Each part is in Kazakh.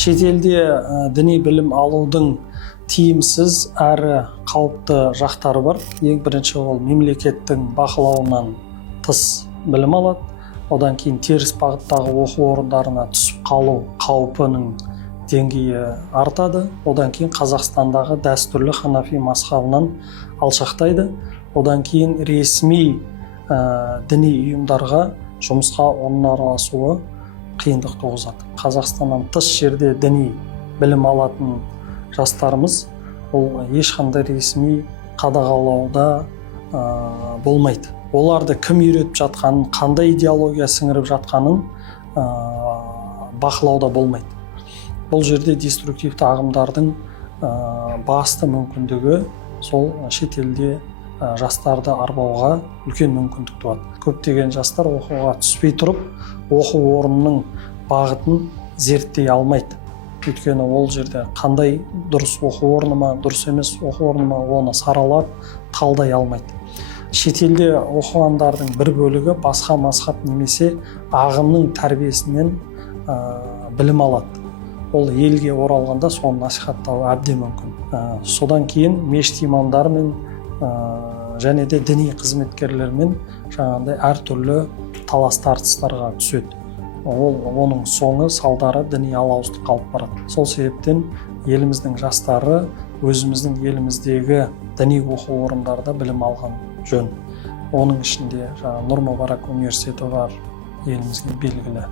Шетелде діни білім алудың тиімсіз әрі қауіпті жақтары бар. Ең бірінші ол мемлекеттің бақылауынан тыс білім алады. Одан кейін теріс бағыттағы оқу орындарына түсіп қалу қаупінің деңгейі артады. Одан кейін Қазақстандағы дәстүрлі ханафи мазхабынан алшақтайды. Одан кейін ресми діни ұйымдарға жұмысқа оның араласуы қиындық туғызады. Қазақстаннан тыс жерде діни білім алатын жастарымыз ол ешқандай ресми қадағалауда болмайды. Оларды кім үйретіп жатқанын, қандай идеология сіңіріп жатқанын бақылауда болмайды. Бұл жерде деструктивті ағымдардың басты мүмкіндігі сол шетелде жастарды арбауға үлкен мүмкіндік туады. Көптеген жастар оқуға түспей тұрып, оқу орнының бағытын зерттей алмайды. Өйткені ол жерде қандай дұрыс оқу орны ма, дұрыс емес оқу орны ма, оны саралап талдай алмайды. Шетелде оқығандардың бір бөлігі басқа мазхаб немесе ағымның тәрбиесінен білім алады. Ол елге оралғанда соны насихаттау әбден мүмкін. Содан кейін мешіт имамдарымен және де діни қызметкерлермен жаңағындай әртүрлі талас тартыстарға түседі. Оның соңы салдары діни алауыздыққа алып барады. Сол себептен еліміздің жастары өзіміздің еліміздегі діни оқу орындарда білім алған жөн. Оның ішінде Нұр Мүбарак университеті бар, елімізге белгілі.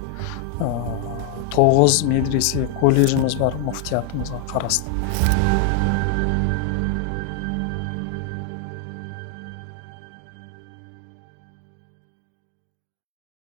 9 медресе колледжіміз бар, муфтиятымызға қарасты.